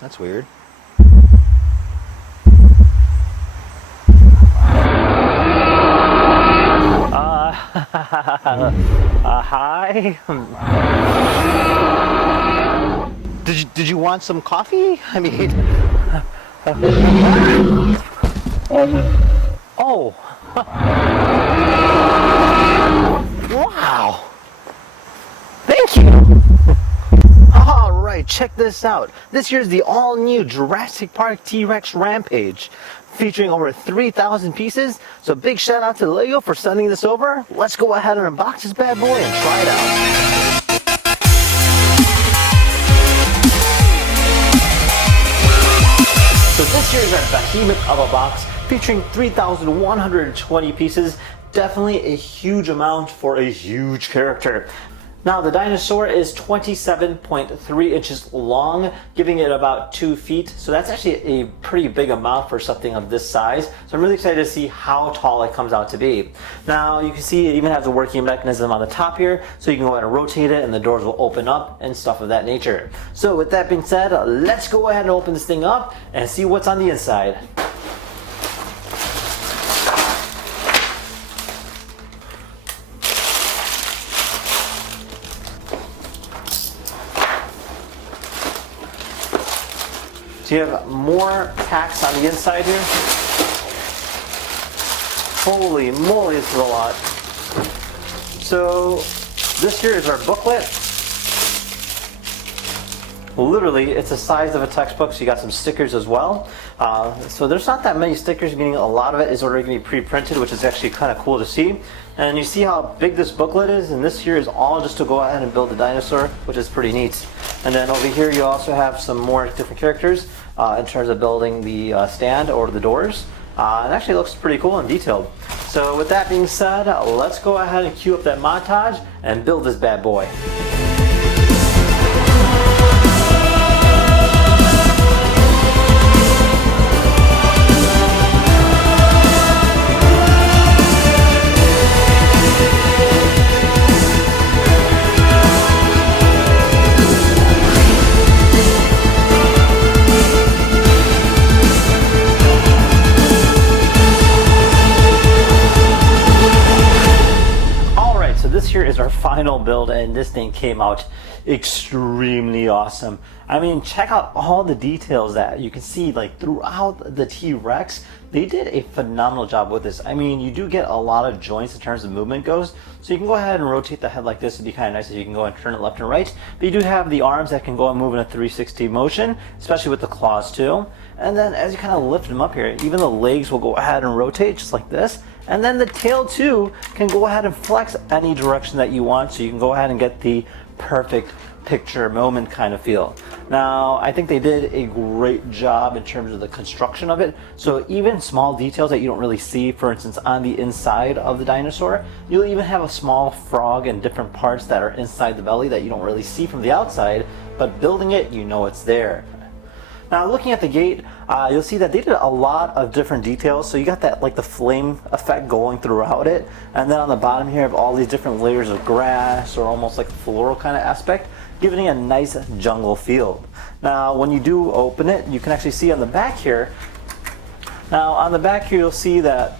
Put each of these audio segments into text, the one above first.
That's weird. Hi. Did you want some coffee? I mean, oh, wow. Thank you. All right, check this out. This year's the all-new Jurassic Park T-Rex Rampage, featuring over 3,000 pieces. So big shout out to LEGO for sending this over. Let's go ahead and unbox this bad boy and try it out. So this year's our behemoth of a box, featuring 3,120 pieces. Definitely a huge amount for a huge character. Now the dinosaur is 27.3 inches long, giving it about 2 feet. So that's actually a pretty big amount for something of this size. So I'm really excited to see how tall it comes out to be. Now you can see it even has a working mechanism on the top here, so you can go ahead and rotate it and the doors will open up and stuff of that nature. So with that being said, let's go ahead and open this thing up and see what's on the inside. So you have more packs on the inside here. Holy moly, this is a lot. So this here is our booklet. Literally, it's the size of a textbook, so you got some stickers as well. So there's not that many stickers, meaning a lot of it is already going to be pre-printed, which is actually kind of cool to see. And you see how big this booklet is, and this here is all just to go ahead and build the dinosaur, which is pretty neat. And then over here you also have some more different characters in terms of building the stand or the doors. It actually looks pretty cool and detailed. So with that being said, let's go ahead and cue up that montage and build this bad boy. This here is our final build, and this thing came out extremely awesome. I mean, check out all the details that you can see like throughout the T-Rex. They did a phenomenal job with this. I mean, you do get a lot of joints in terms of movement goes, so you can go ahead and rotate the head like this. It'd be kind of nice if you can go and turn it left and right. But you do have the arms that can go and move in a 360 motion, especially with the claws too. And then as you kind of lift them up here, even the legs will go ahead and rotate just like this. And then the tail too can go ahead and flex any direction that you want, so you can go ahead and get the perfect picture moment kind of feel. Now I think they did a great job in terms of the construction of it. So even small details that you don't really see, for instance on the inside of the dinosaur, you'll even have a small frog and different parts that are inside the belly that you don't really see from the outside, but building it, you know it's there. Now looking at the gate, you'll see that they did a lot of different details. So you got that like the flame effect going throughout it, and then on the bottom here have all these different layers of grass or almost like floral kind of aspect, giving it a nice jungle feel. Now when you do open it, you can actually see on the back here. Now on the back here you'll see that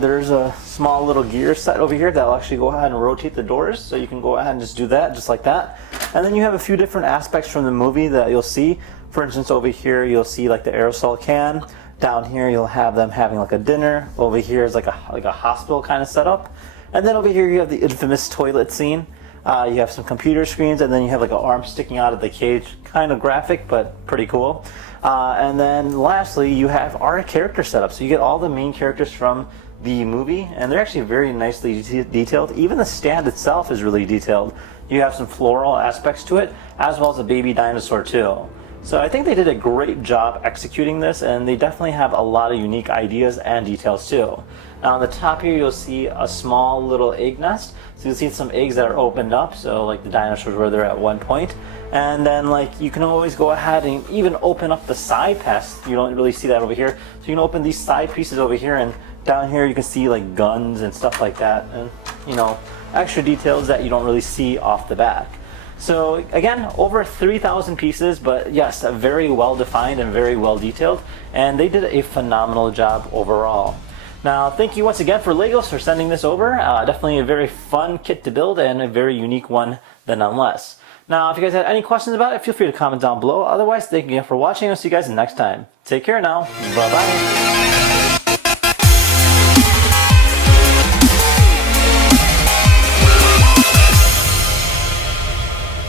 there's a small little gear set over here that will actually go ahead and rotate the doors, so you can go ahead and just do that just like that. And then you have a few different aspects from the movie that you'll see. For instance, over here you'll see like the aerosol can. Down here you'll have them having like a dinner. Over here is like a hospital kind of setup. And then over here you have the infamous toilet scene. You have some computer screens, and then you have like an arm sticking out of the cage. Kind of graphic, but pretty cool. And then lastly you have our character setup. So you get all the main characters from the movie, and they're actually very nicely detailed. Even the stand itself is really detailed. You have some floral aspects to it, as well as a baby dinosaur too. So I think they did a great job executing this, and they definitely have a lot of unique ideas and details too. Now on the top here you'll see a small little egg nest. So you'll see some eggs that are opened up, so like the dinosaurs were there at one point. And then like you can always go ahead and even open up the side pass. You don't really see that over here. So you can open these side pieces over here, and down here you can see like guns and stuff like that, and you know, extra details that you don't really see off the back. So again, over 3,000 pieces, but yes, very well defined and very well detailed, and they did a phenomenal job overall. Now, thank you once again for Legos for sending this over. Definitely a very fun kit to build and a very unique one nonetheless. Now, if you guys have any questions about it, feel free to comment down below. Otherwise, thank you again for watching. I'll see you guys next time. Take care now. Bye-bye.